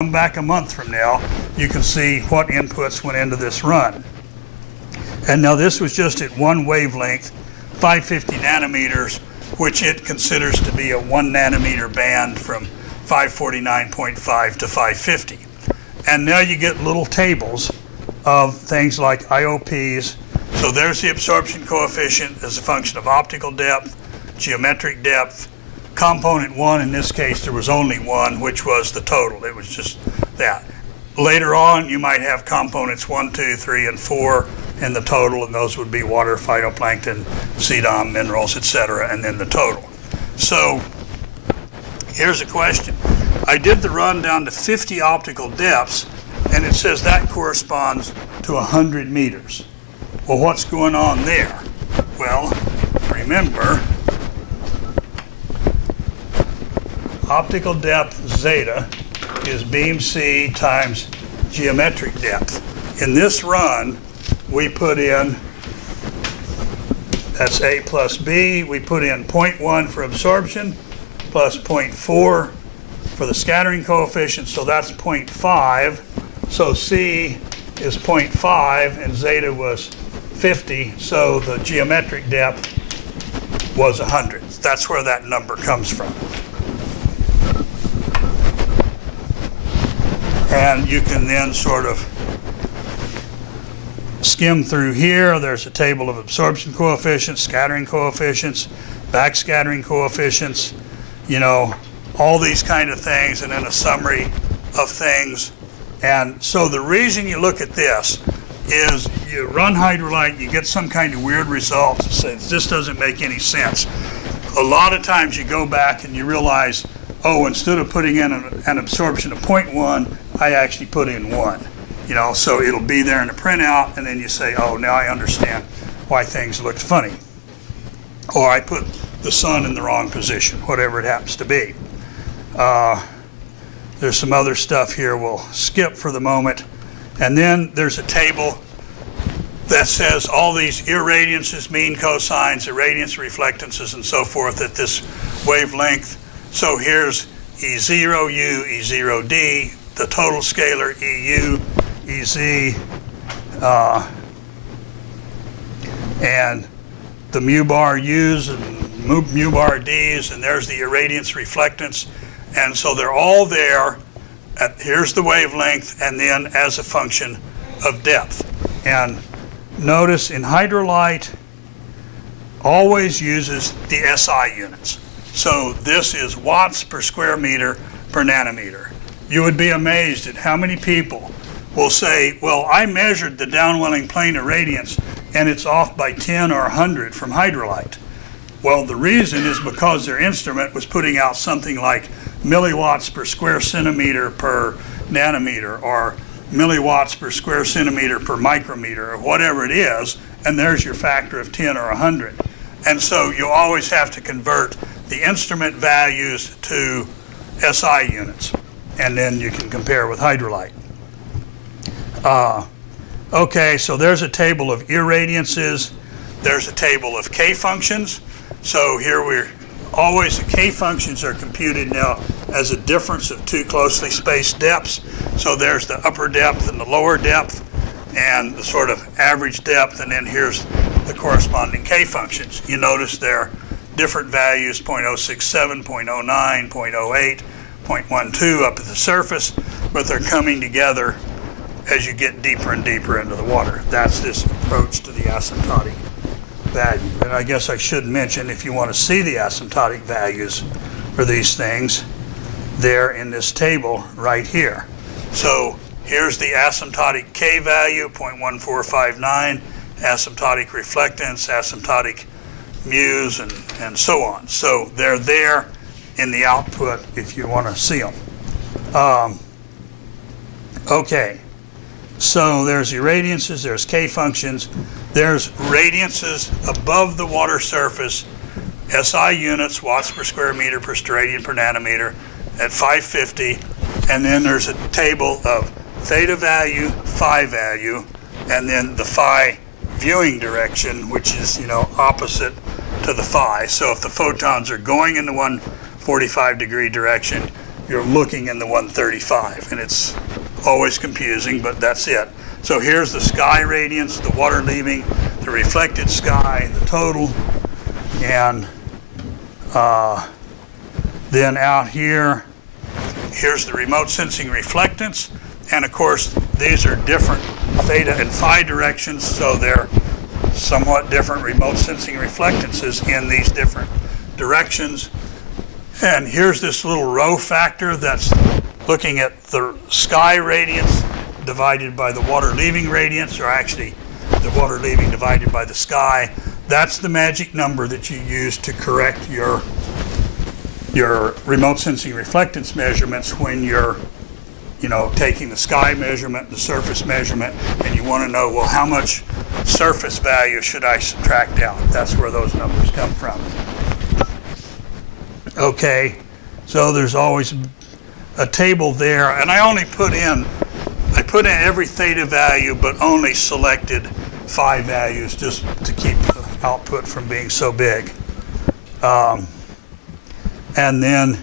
come back a month from now, you can see what inputs went into this run. And now this was just at one wavelength, 550 nanometers, which it considers to be a 1 nanometer band from 549.5 to 550. And now you get little tables of things like IOPs. So there's the absorption coefficient as a function of optical depth, geometric depth. Component 1, in this case, there was only one, which was the total. It was just that. Later on, you might have components 1, 2, 3, and 4 in the total, and those would be water, phytoplankton, CDOM, minerals, etc., and then the total. So here's a question. I did the run down to 50 optical depths, and it says that corresponds to 100 meters. Well, what's going on there? Well, remember, optical depth zeta is beam C times geometric depth. In this run, we put in, that's A plus B, we put in 0.1 for absorption plus 0.4 for the scattering coefficient, so that's 0.5. So C is 0.5 and zeta was 50, so the geometric depth was 100. That's where that number comes from. And you can then sort of skim through here. There's a table of absorption coefficients, scattering coefficients, backscattering coefficients, you know, all these kind of things, and then a summary of things. And so the reason you look at this is you run hydrolite, you get some kind of weird results and say, this doesn't make any sense. A lot of times you go back and you realize, oh, instead of putting in an absorption of 0.1, I actually put in 1. You know, so it'll be there in the printout, and then you say, oh, now I understand why things looked funny. Or I put the sun in the wrong position, whatever it happens to be. There's some other stuff here we'll skip for the moment. And then there's a table that says all these irradiances, mean cosines, irradiance, reflectances, and so forth at this wavelength. So here's E0U, E0D, the total scalar EU, EZ, and the mu bar U's and mu bar D's, and there's the irradiance, reflectance. And so they're all there. Here's the wavelength, and then as a function of depth. And notice in hydrolite, always uses the SI units. So this is watts per square meter per nanometer. You would be amazed at how many people will say, well, I measured the downwelling plane irradiance and it's off by 10 or 100 from hydrolite. Well, the reason is because their instrument was putting out something like milliwatts per square centimeter per nanometer, or milliwatts per square centimeter per micrometer, or whatever it is, and there's your factor of 10 or 100. And so you always have to convert the instrument values to SI units, and then you can compare with hydrolite. Okay, so there's a table of irradiances. There's a table of K functions. So here we're always, the K functions are computed now as a difference of two closely spaced depths. So there's the upper depth and the lower depth, and the sort of average depth, and then here's the corresponding K functions. You notice they're different values, 0.067, 0.09, 0.08, 0.12 up at the surface, but they're coming together as you get deeper and deeper into the water. That's this approach to the asymptotic value. And I guess I should mention, if you want to see the asymptotic values for these things, they're in this table right here. So here's the asymptotic K value, 0.1459, asymptotic reflectance, asymptotic mu's, and so on. So they're there in the output if you want to see them. Okay, so there's irradiances, there's K functions, there's radiances above the water surface, SI units, watts per square meter per steradian per nanometer at 550, and then there's a table of theta value, phi value, and then the phi viewing direction, which is, you know, opposite to the phi. So if the photons are going in the 145-degree direction, you're looking in the 135, and it's always confusing, but that's it. So here's the sky radiance, the water leaving, the reflected sky, the total, and then out here, here's the remote sensing reflectance, and of course these are different theta and phi directions, so they're somewhat different remote sensing reflectances in these different directions. And here's this little rho factor that's looking at the sky radiance divided by the water leaving radiance, or actually the water leaving divided by the sky. That's the magic number that you use to correct your remote sensing reflectance measurements when you're, taking the sky measurement, the surface measurement, and you want to know, well, how much surface value should I subtract out? That's where those numbers come from. Okay, so there's always a table there, and I put in every theta value, but only selected phi values just to keep the output from being so big. And then,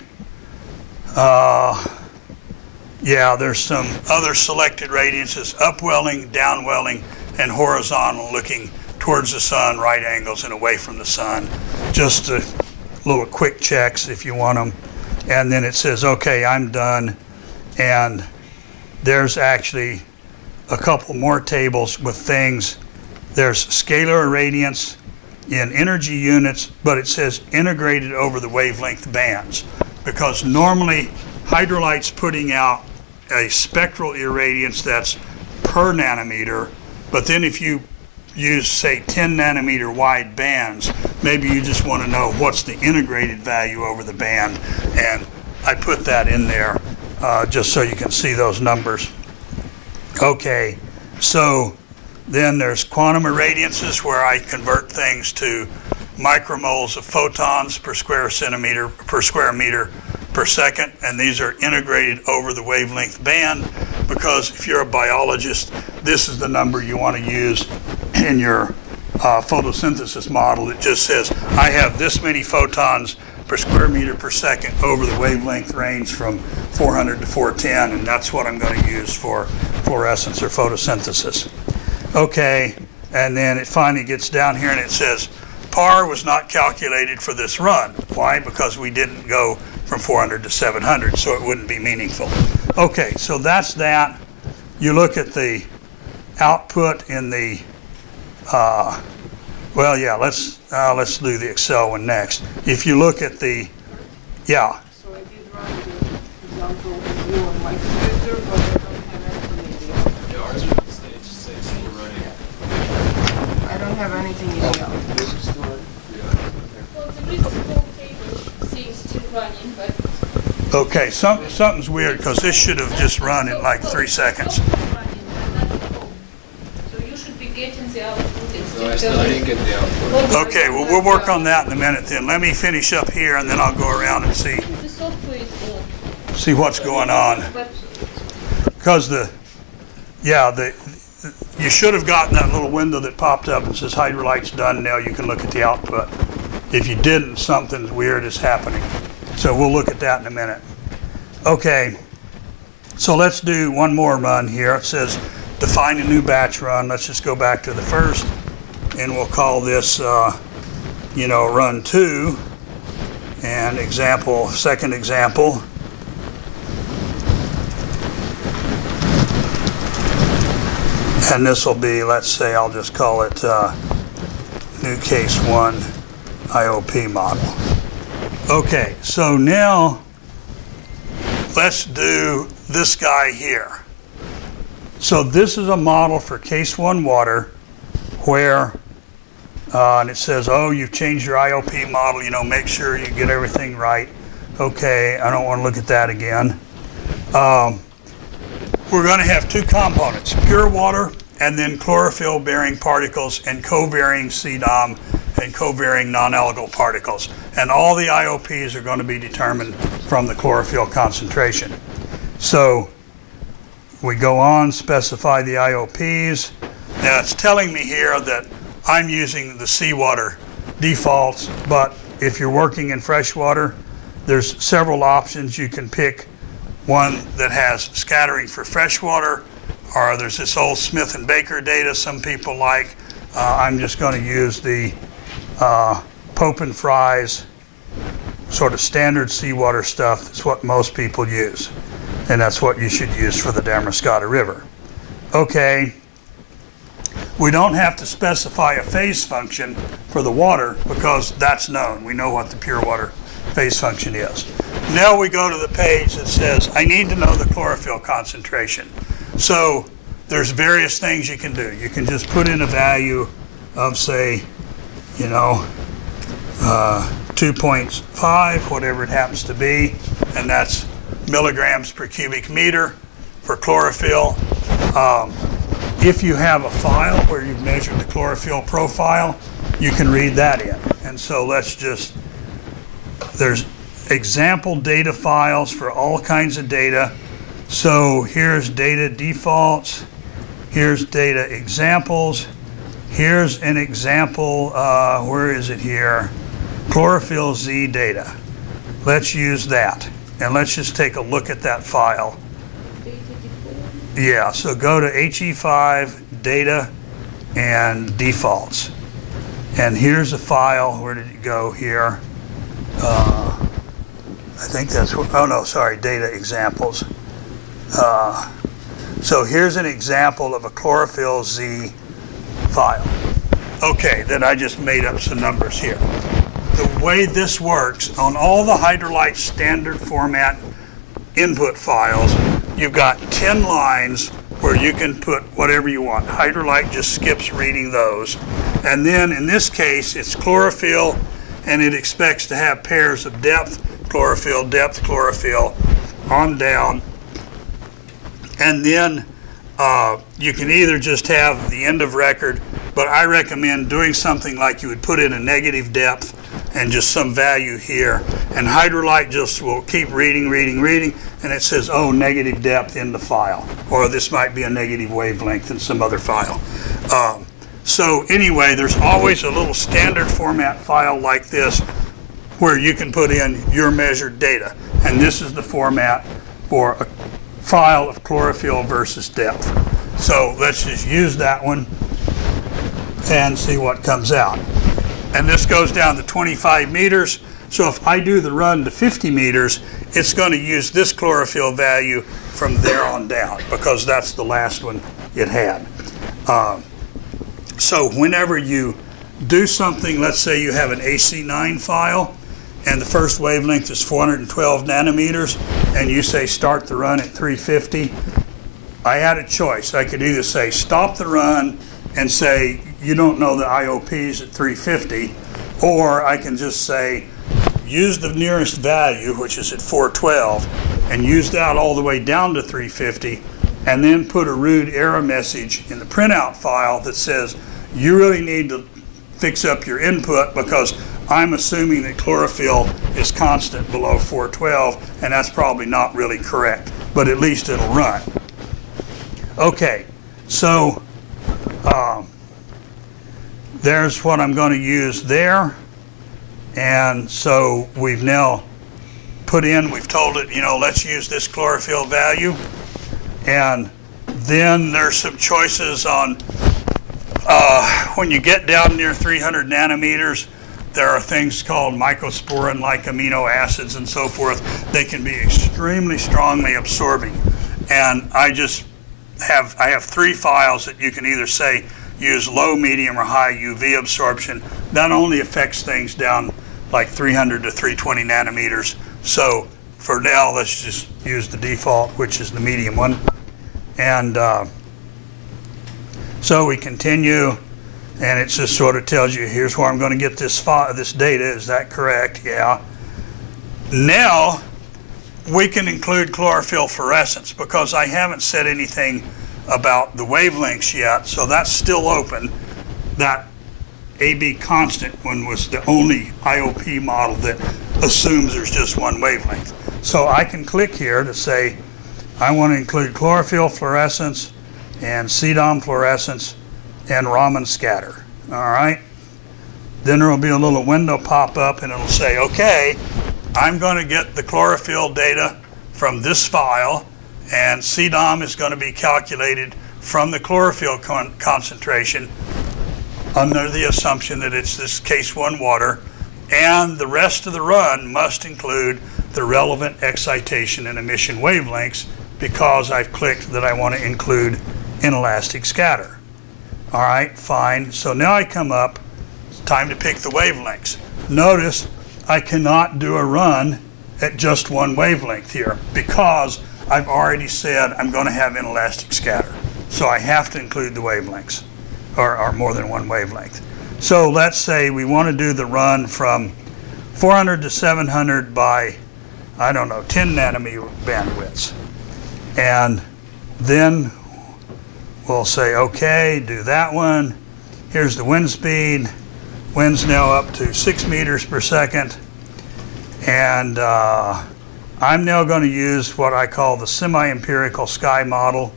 there's some other selected radiances: upwelling, downwelling, and horizontal, looking towards the sun, right angles, and away from the sun. Just little quick checks if you want them. And then it says, okay, I'm done. And there's actually a couple more tables with things. There's scalar irradiance in energy units, but it says integrated over the wavelength bands, because normally hydrolight's putting out a spectral irradiance that's per nanometer, but then if you use, say, 10 nanometer wide bands, maybe you just want to know what's the integrated value over the band, and I put that in there just so you can see those numbers. Okay, so then there's quantum irradiances, where I convert things to micromoles of photons per square meter per second, and these are integrated over the wavelength band, because if you're a biologist, this is the number you want to use in your photosynthesis model. It just says, I have this many photons per square meter per second over the wavelength range from 400 to 410, and that's what I'm going to use for fluorescence or photosynthesis. Okay, and then it finally gets down here and it says, PAR was not calculated for this run. Why? Because we didn't go from 400 to 700, so it wouldn't be meaningful. Okay, so that's that. You look at the output in the, let's do the Excel one next. If you look at the, So I did run the example review on my computer, but I don't have anything in the output. Yeah, ours are stage still running. I don't have anything in the output. Well, the reason whole table seems still running, but okay, something's weird, because this should have just run in like 3 seconds. so you should be getting the output. No, I didn't get the output. Okay, well, we'll work on that in a minute then. Let me finish up here, and then I'll go around and see The software is old, what's going on. but Because you should have gotten that little window that popped up and says hydrolight's done. Now you can look at the output. If you didn't, something weird is happening. So we'll look at that in a minute. Okay, so let's do one more run here. It says define a new batch run. Let's just go back to the first, and we'll call this, run 2, and second example. And this will be, let's say, I'll just call it new case 1 IOP model. Okay, so now let's do this guy here. So this is a model for case 1 water where, and it says, oh, you've changed your IOP model, make sure you get everything right. Okay, I don't want to look at that again. We're going to have 2 components, pure water and then chlorophyll-bearing particles and co-varying CDOM and co-varying non-algal particles. And all the IOPs are going to be determined from the chlorophyll concentration. So we go on, specify the IOPs. Now it's telling me here that I'm using the seawater defaults, but if you're working in freshwater, there's several options. You can pick one that has scattering for freshwater, or there's this old Smith and Baker data some people like. I'm just going to use the Pope and Fry's sort of standard seawater stuff. That's what most people use, and that's what you should use for the Damariscotta River. Okay, we don't have to specify a phase function for the water because that's known. We know what the pure water phase function is. Now we go to the page that says, I need to know the chlorophyll concentration. So there's various things you can do. You can just put in a value of, say, 2.5, whatever it happens to be, and that's milligrams per cubic meter for chlorophyll. If you have a file where you've measured the chlorophyll profile, you can read that in. And so there's example data files for all kinds of data. So here's data defaults, here's data examples, here's an example, where is it here? Chlorophyll Z data. Let's use that. And let's just take a look at that file. Yeah, so go to HE5, data, and defaults. And here's a file. Where did it go here? I think that's what, oh no, sorry, data examples. So here's an example of a chlorophyll Z file. Okay, then I just made up some numbers here. The way this works, on all the Hydrolite standard format input files, you've got 10 lines where you can put whatever you want. Hydrolite just skips reading those. And then in this case, it's chlorophyll, and it expects to have pairs of depth chlorophyll, on down. And then you can either just have the end of record, but I recommend doing something like you would put in a negative depth and just some value here. And Hydrolite just will keep reading, and it says, oh, negative depth in the file. Or this might be a negative wavelength in some other file. So anyway, there's always a little standard format file like this where you can put in your measured data. And this is the format for a file of chlorophyll versus depth. So let's just use that one and see what comes out. And this goes down to 25 meters. So if I do the run to 50 meters, it's going to use this chlorophyll value from there on down because that's the last one it had. So whenever you do something, let's say you have an AC9 file and the first wavelength is 412 nanometers and you say start the run at 350, I had a choice. I could either say stop the run and say you don't know the IOPs at 350, or I can just say use the nearest value, which is at 412, and use that all the way down to 350, and then put a rude error message in the printout file that says you really need to fix up your input because I'm assuming that chlorophyll is constant below 412, and that's probably not really correct, but at least it'll run. Okay, so there's what I'm going to use there. And so we've now put in, we've told it, let's use this chlorophyll value. And then there's some choices on when you get down near 300 nanometers, there are things called mycosporin-like amino acids and so forth. They can be extremely strongly absorbing. And I have 3 files that you can either say use low, medium, or high UV absorption. That only affects things down like 300 to 320 nanometers. So for now, let's just use the default, which is the medium one. And so we continue, and it just sort of tells you, here's where I'm going to get this data. Is that correct? Yeah. Now we can include chlorophyll fluorescence because I haven't said anything about the wavelengths yet, so that's still open. That AB constant one was the only IOP model that assumes there's just one wavelength. So I can click here to say I want to include chlorophyll fluorescence and CDOM fluorescence and Raman scatter. All right. Then there will be a little window pop up and it'll say, okay, I'm going to get the chlorophyll data from this file, and CDOM is going to be calculated from the chlorophyll concentration under the assumption that it's this case 1 water, and the rest of the run must include the relevant excitation and emission wavelengths, because I've clicked that I want to include inelastic scatter. All right, fine. So now I come up, it's time to pick the wavelengths. Notice I cannot do a run at just one wavelength here, because I've already said I'm going to have inelastic scatter. So I have to include the wavelengths, or more than one wavelength. So let's say we want to do the run from 400 to 700 by, I don't know, 10 nanometer bandwidths. And then we'll say, okay, do that one. Here's the wind speed. Wind's now up to 6 meters per second. And I'm now going to use what I call the Semi-Empirical Sky Model.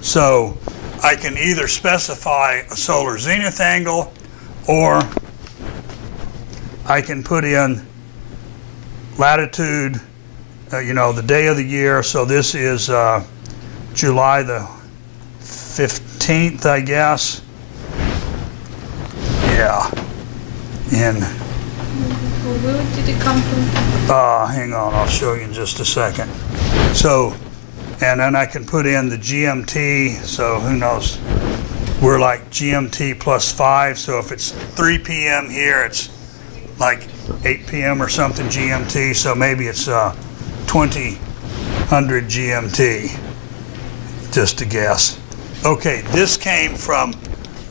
So I can either specify a solar zenith angle, or I can put in latitude, you know, the day of the year. So this is July the 15th, I guess. Yeah. And where did it come from? hang on, I'll show you in just a second. So, and then I can put in the GMT, so who knows, we're like GMT plus 5, so if it's 3 p.m. here, it's like 8 p.m. or something GMT, so maybe it's 2000 GMT, just to guess. Okay, this came from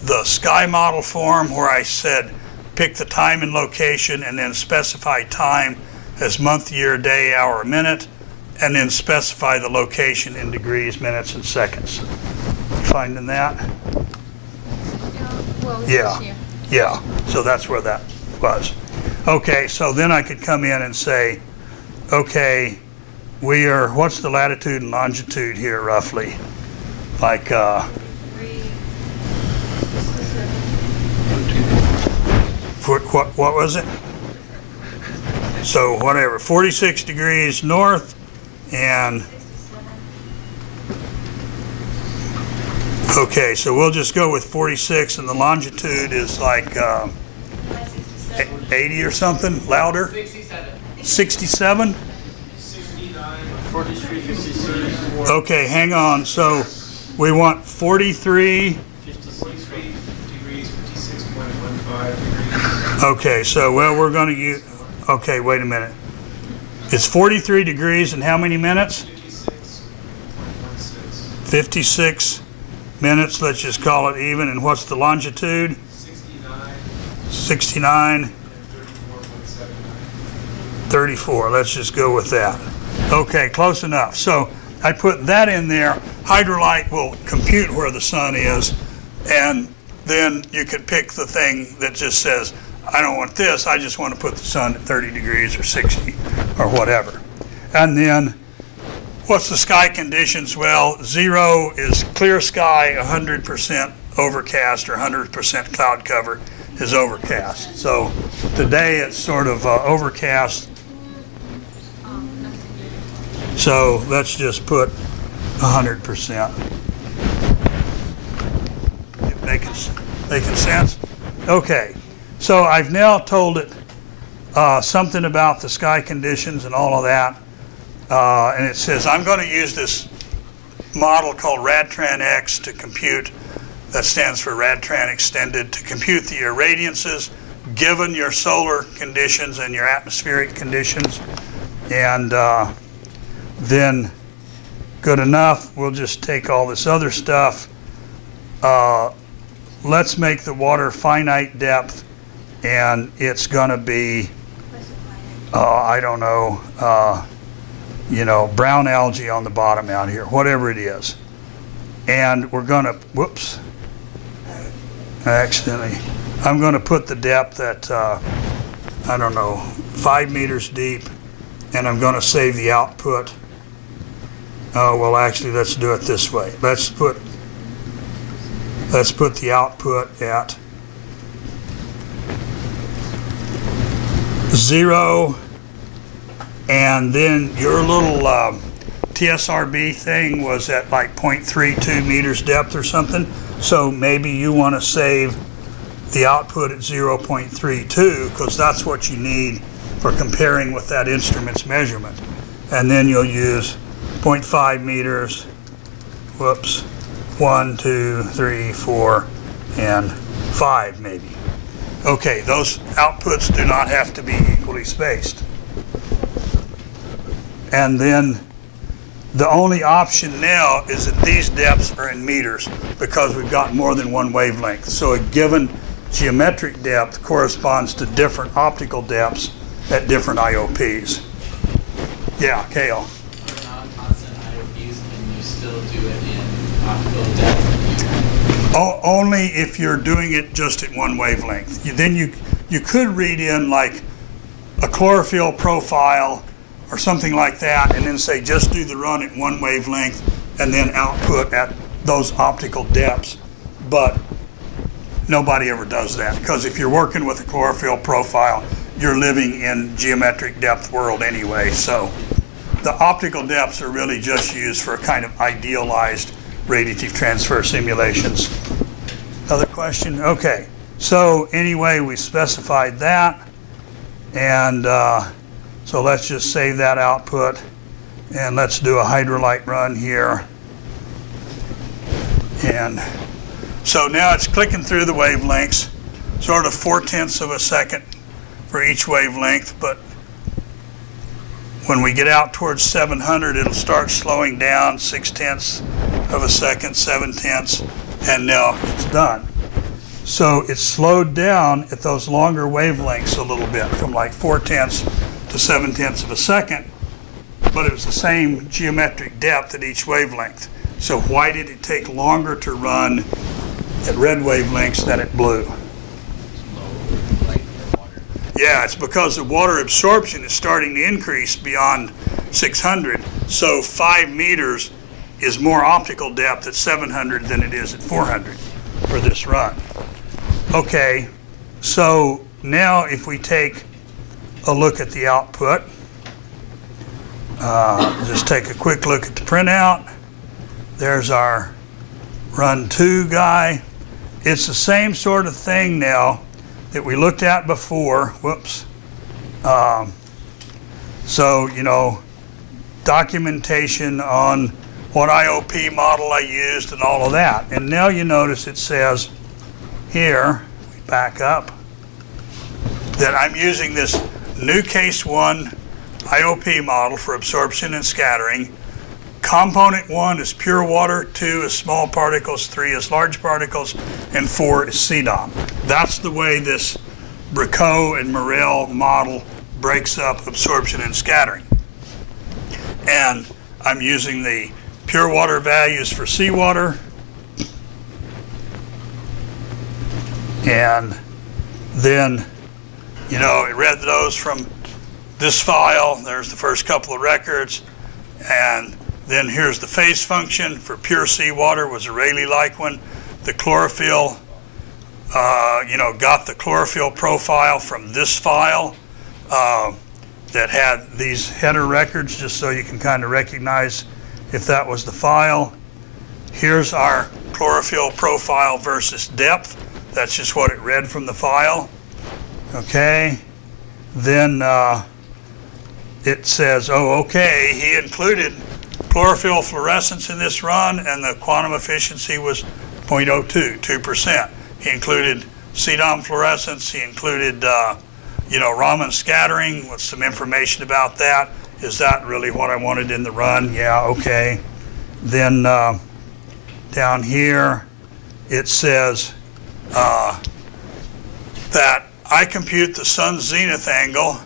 the Sky Model form, where I said pick the time and location, and then specify time as month, year, day, hour, minute, and then specify the location in degrees, minutes, and seconds. You finding that? Well, it's Yeah. here. Yeah, so that's where that was. Okay, so then I could come in and say, okay, we are, what's the latitude and longitude here roughly? Like, what was it? So whatever, 46 degrees north, and okay, so we'll just go with 46, and the longitude is like 80 or something, louder? 67? 43, 56. Okay, hang on, so we want 43. 53 degrees, 56.15 degrees. Okay, so well, we're going to use, okay, wait a minute. It's 43 degrees and how many minutes? 56.16. 56 minutes, let's just call it even. And what's the longitude? 69. 69. And 34.79. 34, let's just go with that. Okay, close enough. So I put that in there. Hydrolite will compute where the sun is, and then you could pick the thing that just says, I don't want this, I just want to put the sun at 30 degrees or 60 or whatever. And then what's the sky conditions? Well, 0 is clear sky, 100% overcast, or 100% cloud cover is overcast. So today it's sort of overcast. So let's just put 100%. Making sense? Okay, so I've now told it something about the sky conditions and all of that. And it says I'm going to use this model called RadTran-X to compute, that stands for RadTran Extended, to compute the irradiances given your solar conditions and your atmospheric conditions. And then good enough, we'll just take all this other stuff. Let's make the water finite depth, and it's going to be, I don't know, you know, brown algae on the bottom out here, whatever it is. And we're going to, whoops, accidentally, I'm going to put the depth at, I don't know, 5 meters deep, and I'm going to save the output. Oh, well, actually, let's do it this way. Let's put the output at 0, and then your little TSRB thing was at like 0.32 meters depth or something. So maybe you want to save the output at 0.32 because that's what you need for comparing with that instrument's measurement. And then you'll use 0.5 meters, whoops, 1, 2, 3, 4, and 5 maybe. Okay, those outputs do not have to be equally spaced. And then the only option now is that these depths are in meters because we've got more than one wavelength. So a given geometric depth corresponds to different optical depths at different IOPs. Yeah, Kale. For non-constant IOPs, can you still do it in optical depth? Only if you're doing it just at one wavelength. Then you could read in like a chlorophyll profile or something like that, and then say just do the run at one wavelength and then output at those optical depths. But nobody ever does that, because if you're working with a chlorophyll profile, you're living in geometric depth world anyway. So the optical depths are really just used for kind of idealized radiative transfer simulations. Other question? Okay. So anyway, we specified that, and so let's just save that output, and let's do a hydrolyte run here. And so now it's clicking through the wavelengths, sort of 0.4 of a second for each wavelength, but when we get out towards 700, it'll start slowing down, 0.6 of a second, 0.7, and now it's done. So it's slowed down at those longer wavelengths a little bit, from like 0.4 to 0.7 of a second, but it was the same geometric depth at each wavelength. So why did it take longer to run at red wavelengths than at blue? Yeah, it's because the water absorption is starting to increase beyond 600. So 5 meters is more optical depth at 700 than it is at 400 for this run. Okay, so now if we take a look at the output, just take a quick look at the printout. There's our run 2 guy. It's the same sort of thing now that we looked at before. Whoops. So, you know, documentation on what IOP model I used and all of that. And now you notice it says here, we back up, that I'm using this new case 1 IOP model for absorption and scattering. Component 1 is pure water, 2 is small particles, 3 is large particles, and 4 is CDOM. That's the way this Bricot and Morel model breaks up absorption and scattering. And I'm using the pure water values for seawater, and then, you know, it read those from this file. There's the first couple of records, and then here's the phase function for pure seawater, was a Rayleigh-like one. The chlorophyll, you know, got the chlorophyll profile from this file that had these header records, just so you can kind of recognize if that was the file. Here's our chlorophyll profile versus depth. That's just what it read from the file. Okay. Then it says, oh, okay, he included chlorophyll fluorescence in this run, and the quantum efficiency was 0.02, 2%. He included CDOM fluorescence. He included, you know, Raman scattering with some information about that. Is that really what I wanted in the run? Yeah, okay. Then down here, it says that I compute the sun's zenith angle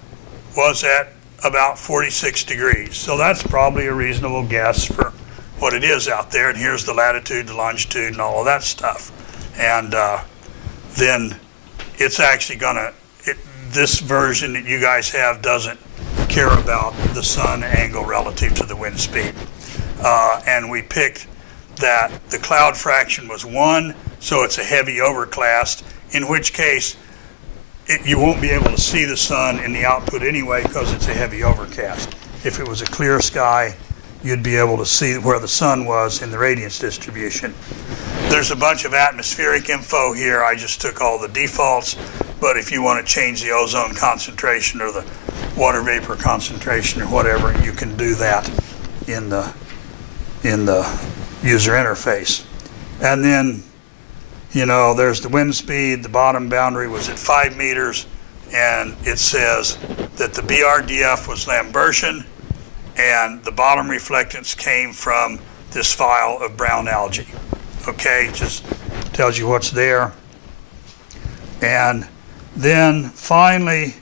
was at about 46 degrees. So that's probably a reasonable guess for what it is out there. And here's the latitude, the longitude, and all of that stuff. And then it's actually gonna, this version that you guys have doesn't care about the sun angle relative to the wind speed. And we picked that the cloud fraction was 1, so it's a heavy overcast, in which case you won't be able to see the sun in the output anyway because it's a heavy overcast. If it was a clear sky, you'd be able to see where the sun was in the radiance distribution. There's a bunch of atmospheric info here. I just took all the defaults, but if you want to change the ozone concentration or the water vapor concentration or whatever, you can do that in the user interface. And then, you know, there's the wind speed. The bottom boundary was at 5 meters, and it says that the BRDF was Lambertian, and the bottom reflectance came from this file of brown algae. Okay, just tells you what's there. And then finally,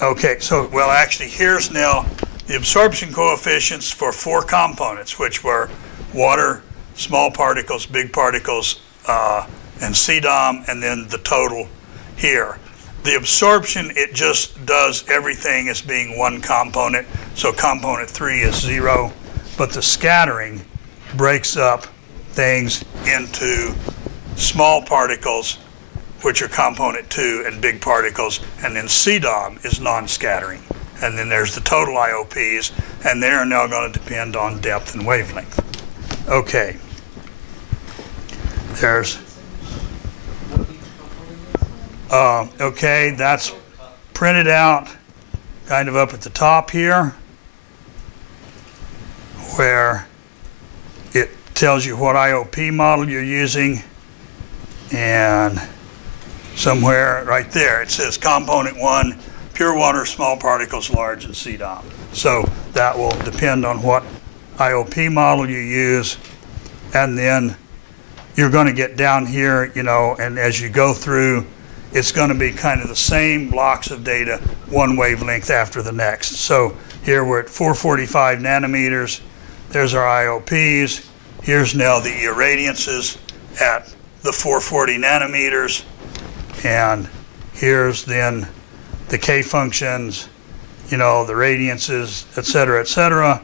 okay, so, well, actually, here's now the absorption coefficients for 4 components, which were water, small particles, big particles, and CDOM, and then the total here. The absorption, it just does everything as being one component, so component 3 is 0, but the scattering breaks up things into small particles, which are component 2, and big particles, and then CDOM is non-scattering. And then there's the total IOPs, and they are now going to depend on depth and wavelength. Okay. There's, okay, that's printed out kind of up at the top here, where it tells you what IOP model you're using, and somewhere right there it says component 1, pure water, small particles, large, and CDOM. So that will depend on what IOP model you use, and then you're going to get down here, you know, and as you go through, it's going to be kind of the same blocks of data, one wavelength after the next. So here we're at 445 nanometers. There's our IOPs. Here's now the irradiances at the 440 nanometers. And here's then the K functions, you know, the radiances, et cetera, et cetera.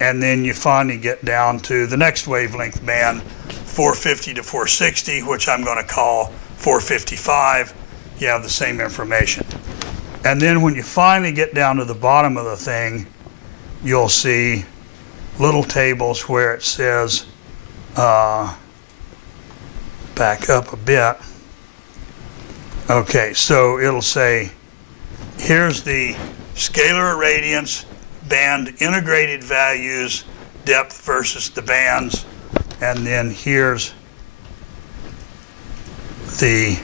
And then you finally get down to the next wavelength band, 450 to 460, which I'm going to call 455. You have the same information. And then when you finally get down to the bottom of the thing, you'll see little tables where it says, back up a bit. Okay, so it'll say, here's the scalar irradiance, band integrated values, depth versus the bands, and then here's the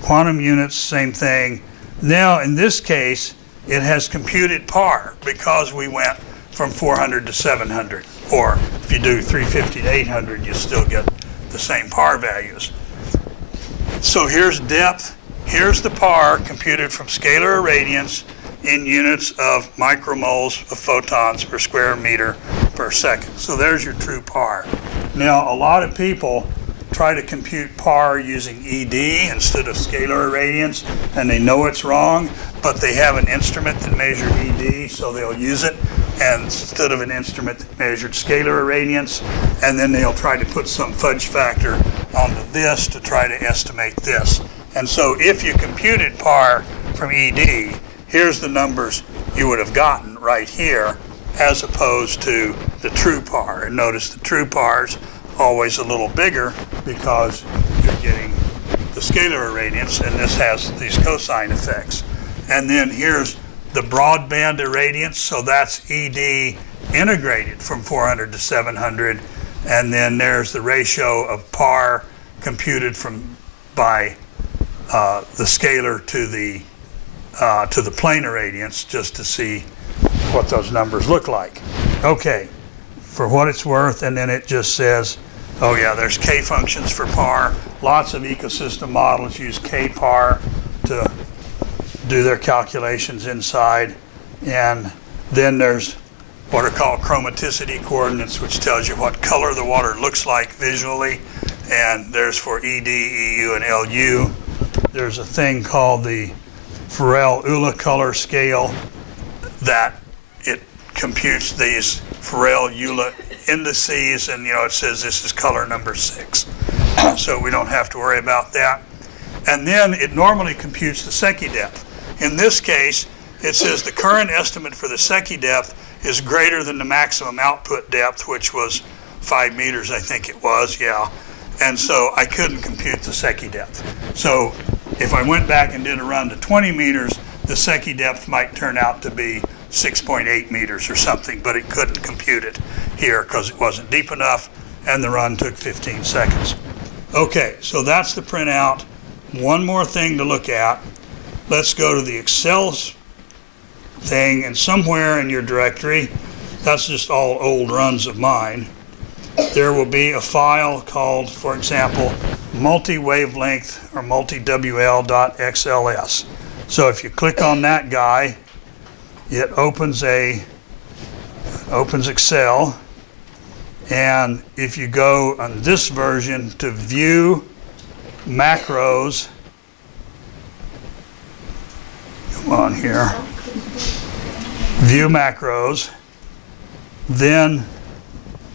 quantum units, same thing. Now in this case, it has computed par because we went from 400 to 700, or if you do 350 to 800, you still get the same par values. So here's depth, here's the par computed from scalar irradiance in units of micromoles of photons per square meter per second. So there's your true par. Now a lot of people try to compute par using ED instead of scalar irradiance, and they know it's wrong, but they have an instrument that measures ED, so they'll use it, and instead of an instrument that measured scalar irradiance, and then they'll try to put some fudge factor onto this to try to estimate this. And so if you computed par from ED, here's the numbers you would have gotten right here, as opposed to the true par. And notice the true par's always a little bigger because you're getting the scalar irradiance, and this has these cosine effects. And then here's the broadband irradiance, so that's ED integrated from 400 to 700, and then there's the ratio of par computed from by the scalar to the plane irradiance, just to see what those numbers look like. Okay, for what it's worth, and then it just says, oh yeah, there's K functions for par. Lots of ecosystem models use K par to do their calculations inside. And then there's what are called chromaticity coordinates, which tells you what color the water looks like visually. And there's for ED, EU, and LU. There's a thing called the Farrell-Ula color scale that it computes these Farrell-Ula indices, and you know, it says this is color number 6. So we don't have to worry about that. and then it normally computes the Secchi depth. In this case, it says the current estimate for the Secchi depth is greater than the maximum output depth, which was 5 meters, I think it was, yeah. And so I couldn't compute the Secchi depth. So if I went back and did a run to 20 meters, the Secchi depth might turn out to be 6.8 meters or something, but it couldn't compute it here because it wasn't deep enough, and the run took 15 seconds. Okay, so that's the printout. One more thing to look at. Let's go to the Excel thing, and somewhere in your directory, that's just all old runs of mine, there will be a file called, for example, multi-wavelength or multi-WL.xls. So if you click on that guy, it opens Excel, and if you go on this version to view macros, come on here, view macros, then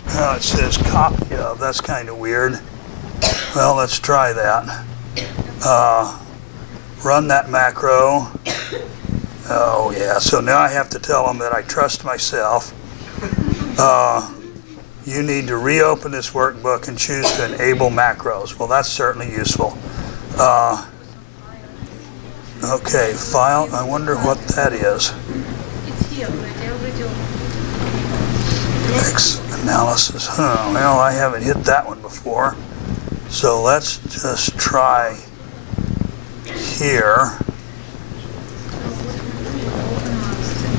it says copy of, that's kind of weird. Well, let's try that. Run that macro. Oh yeah, so now I have to tell them that I trust myself. You need to reopen this workbook and choose to enable macros. Well, that's certainly useful. Okay, file, I wonder what that is. X analysis, well, I haven't hit that one before. So let's just try here.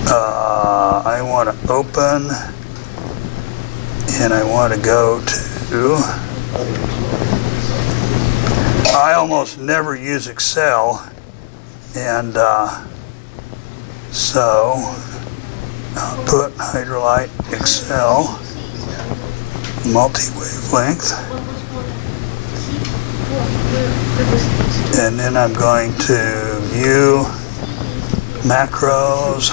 I want to open, and I want to go to, I almost never use Excel, and so output hydrolite Excel multi-wavelength, and then I'm going to view macros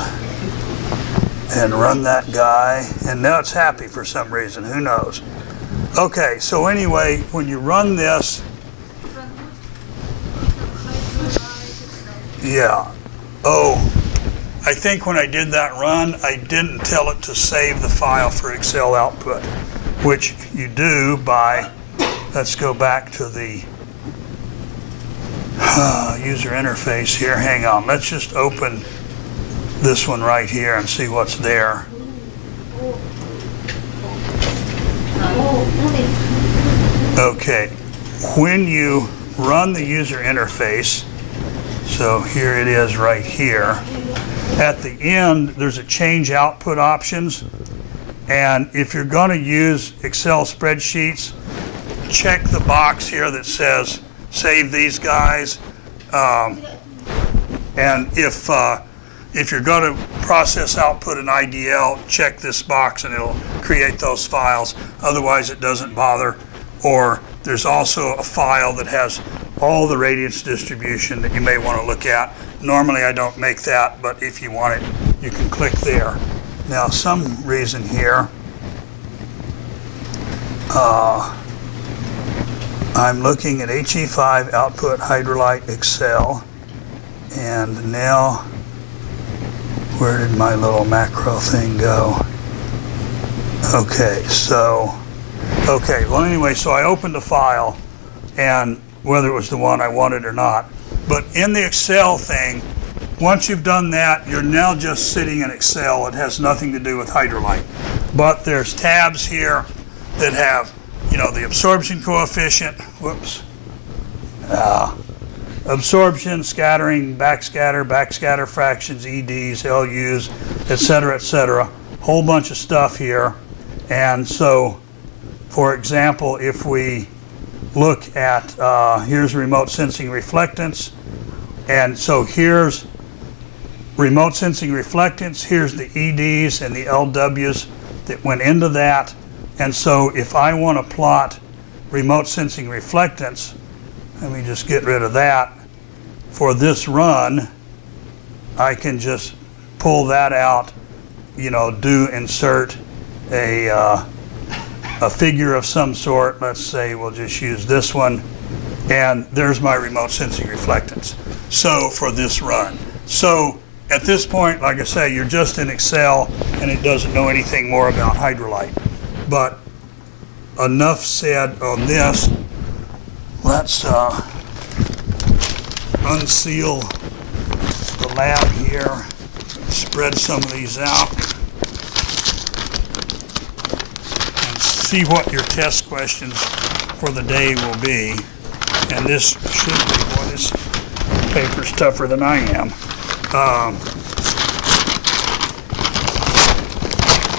and run that guy, and now it's happy for some reason, who knows. Okay, so anyway, when you run this, yeah, oh, I think when I did that run, I didn't tell it to save the file for Excel output, which you do by, let's go back to the user interface here. Hang on, let's just open this one right here and see what's there. Okay, when you run the user interface, so here it is right here, at the end there's a change output options, and if you're going to use Excel spreadsheets, check the box here that says save these guys, and if you're going to process output in IDL, check this box and it'll create those files. Otherwise it doesn't bother. Or there's also a file that has all the radiance distribution that you may want to look at. Normally I don't make that, but if you want it, you can click there. Now some reason here, I'm looking at HE5 output hydrolite Excel, and now where did my little macro thing go? Okay, so, okay, well anyway, so I opened the file, and whether it was the one I wanted or not, but in the Excel thing, once you've done that, you're now just sitting in Excel. It has nothing to do with hydrolite. But there's tabs here that have, you know, the absorption coefficient, whoops, absorption, scattering, backscatter fractions, EDs, LUs, etc., whole bunch of stuff here. And so, for example, if we look at, here's remote sensing reflectance, and so here's remote sensing reflectance, here's the EDs and the LWs that went into that. And so if I want to plot remote sensing reflectance, let me just get rid of that. For this run, I can just pull that out, you know, do insert a figure of some sort. Let's say we'll just use this one, And there's my remote sensing reflectance. So for this run. So at this point, like I say, you're just in Excel and it doesn't know anything more about hydrolite. But enough said on this. Let's unseal the lab here, spread some of these out, and see what your test questions for the day will be. And this should be, boy, this paper's tougher than I am.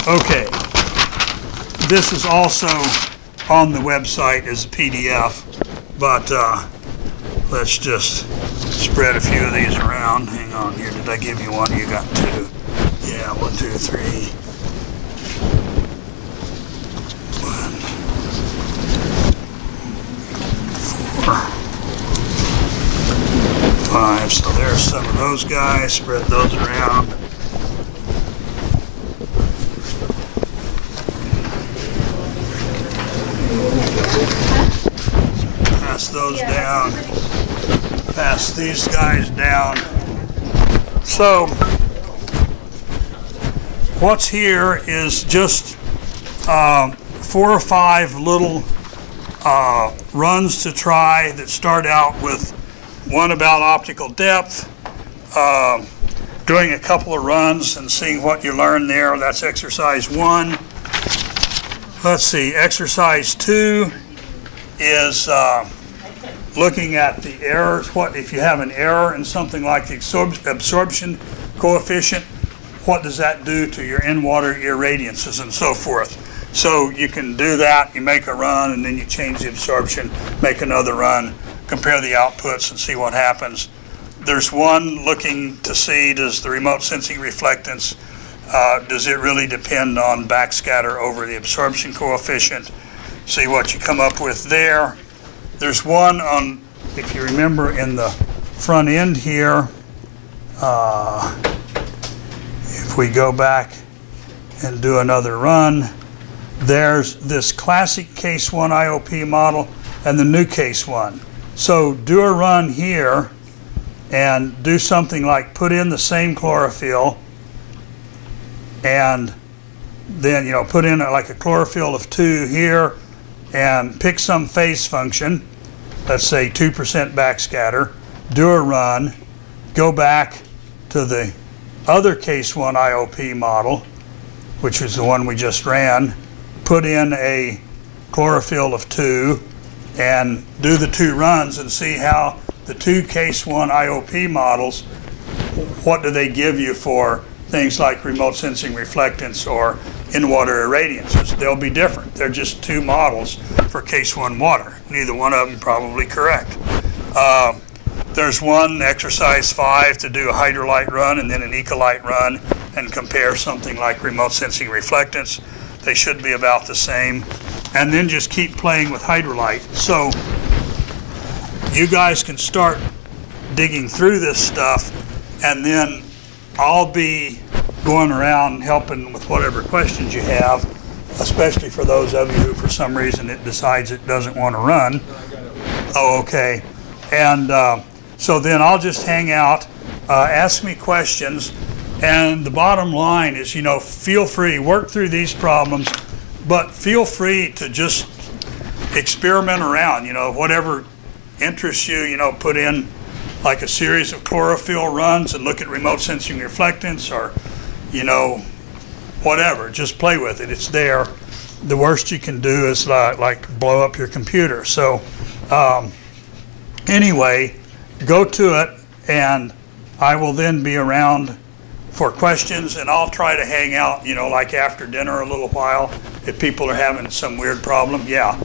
Okay, this is also on the website as a PDF, but let's just spread a few of these around. Hang on here, did I give you one? You got two. Yeah, 1, 2, 3. 1, 4, 5. So there's some of those guys. Spread those around. Pass those down. Pass these guys down. So what's here is just 4 or 5 little runs to try that start out with one about optical depth, doing a couple of runs and seeing what you learn there. That's exercise 1. Let's see, exercise 2 is looking at the errors. What if you have an error in something like the absorption coefficient, what does that do to your in-water irradiances and so forth? So you can do that, you make a run, and then you change the absorption, make another run, compare the outputs and see what happens. There's one looking to see, does the remote sensing reflectance, does it really depend on backscatter over the absorption coefficient? See what you come up with there. There's one on, if you remember in the front end here, if we go back and do another run, there's this classic case 1 IOP model and the new case 1. So do a run here and do something like put in the same chlorophyll and then, you know, put in like a chlorophyll of 2 here and pick some phase function, let's say 2% backscatter, do a run, go back to the other case 1 IOP model, which is the one we just ran, put in a chlorophyll of 2 and do the 2 runs and see how the 2 case 1 IOP models, what do they give you for things like remote sensing reflectance or in-water irradiances. They'll be different. They're just 2 models for case 1 water. Neither one of them probably correct. There's one, exercise 5, to do a hydrolite run and then an ecolite run and compare something like remote sensing reflectance. They should be about the same. And then just keep playing with hydrolite. So you guys can start digging through this stuff, and then I'll be going around helping with whatever questions you have, especially for those of you who for some reason it decides it doesn't want to run. Oh, okay. And so then I'll just hang out, ask me questions, and the bottom line is, you know, feel free, work through these problems, but feel free to just experiment around, you know, whatever interests you, you know, put in like a series of chlorophyll runs and look at remote sensing reflectance, or, you know, whatever. Just play with it. It's there. The worst you can do is like blow up your computer. So anyway, go to it, and I will then be around for questions, and I'll try to hang out, you know, like after dinner a little while. If people are having some weird problem, yeah,